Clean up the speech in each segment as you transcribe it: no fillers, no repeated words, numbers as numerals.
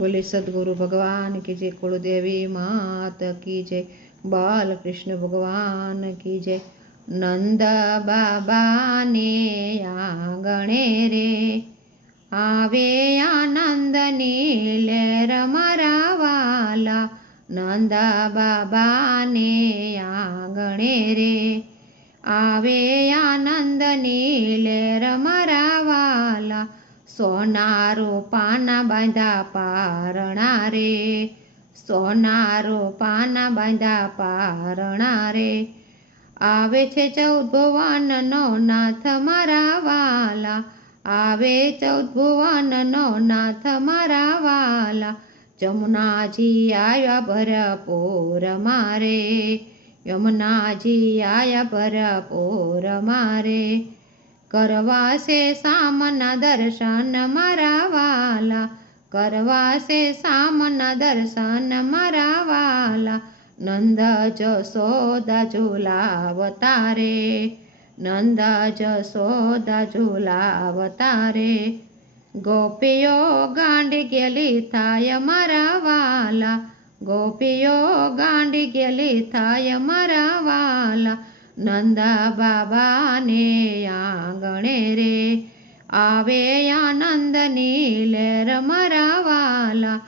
बोले सदगुरु भगवान की जय, कुलदेवी मात की जय, बाल कृष्ण भगवान की जय। नंद बाबा ने आंगणे रे आवे आनंद नी लहर मारा वाला। नंद बाबा ने आंगणे रे आवे आनंद नी लहर मारा वाला। सोना रूपाना बांधा पारणा रे सोना रूपाना बांधा पारणा रे। आवे छे 14 भुवननो नाथ मारा वाला। आवे 14 भुवननो नाथ मारा वाला। यमुनाजी आया भरपूर मारे यमुनाजी आया भरपूर मारे। करवा से सामना दर्शन मारा वाला। करवा से सामना दर्शन मारा वाला। नंद जसोदा झूलावता रे नंद जसोदा झूलावता रे। गोपीओ गांडी गेली थाय मारा वाला। गोपीओ गांडी गेली थाय मारा वाला। नंद बाबा ने आंगणे रे आवे आनंद नी लहर मारा वाला।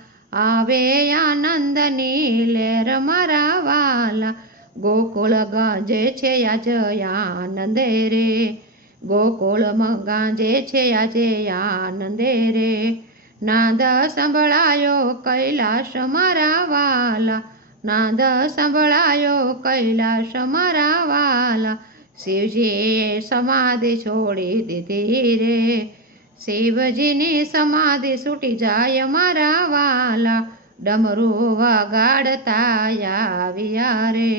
आवे आनंद नी लहर मारा वाला। गोकुळ गांजे छे आज आनंदे रे गोकुळ गांजे छे आज आनंदे रे। नाद संभळायो कैलाश मारा वाला। नाद संभळायो कैलाश मारा वाला। शिवजीए समाधि छोड़ी दीधी रे शिवजीनी समाधि छूटी जाय मारा वाला। डमरू वगाड़ता आव्या रे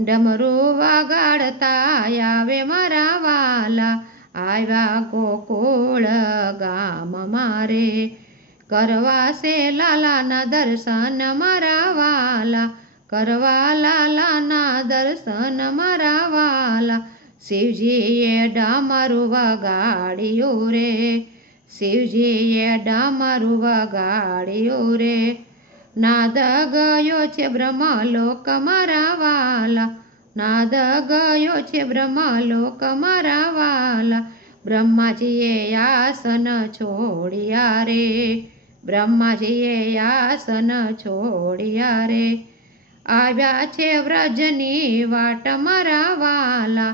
डमरू वगाड़ता आवे मारा वाला। आव्या गोकुळ गाम मारे करवा से लाला ना दर्शन मारा वाला। करवा लाला ना दर्शन मारा वाला। शिवजीए डमरू वगाड़्यो रे शिवजीए डमरू वगाड़्यो रे। नाद गयो छे ब्रह्मलोक मारा वाला। नाद गयो छे ब्रह्मलोक मारा वाला। ब्रह्माजीए आसन छोड़िया रे ब्रह्माजीए आसन छोड़िया रे। आव्या छे व्रजनी वाट मारा वाला।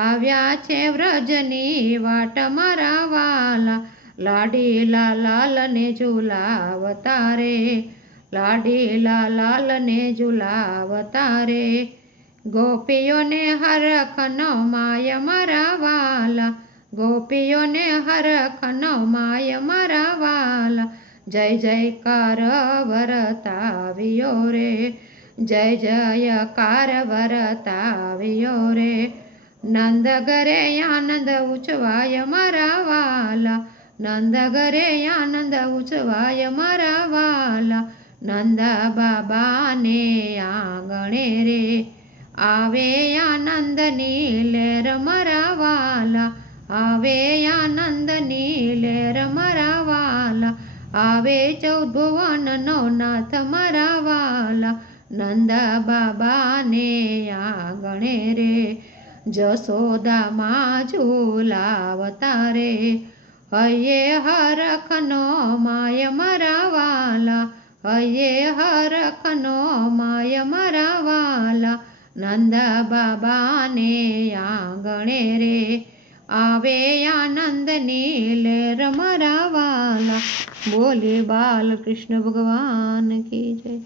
आव्या छे व्रजनी वाट मारा वाला। लाडीला लाल ने झूलावता रे लाडीला लाल ने झूलावता रे। गोपीओ ने हरखनो माय मारा वाला। गोपीओ ने हरखनो माय मारा वाला। जय जयकार वरताव्यो रे जय जयकार वरताव्यो रे। नंद घरे आनंद उछवाय मारा वाला। नंद घरे आनंद उछवाय मारा वाला। नंद बाबा ने आंगणे रे आवे आनंद नी लहर मारा वाला। आवे आनंद नी लहर मारा वाला। आवे 14 भुवननो नाथ मारा वाला। नंद बाबा ने आंगणे रे जसोदा मां झूलावता रे। हये हरखनो माय मारा वाला। हये हरखनो माय मारा वाला। नंद बाबा ने आंगणे रे आवे आनंद नी लहर मारा वाला। बोले बाल कृष्ण भगवान की जय।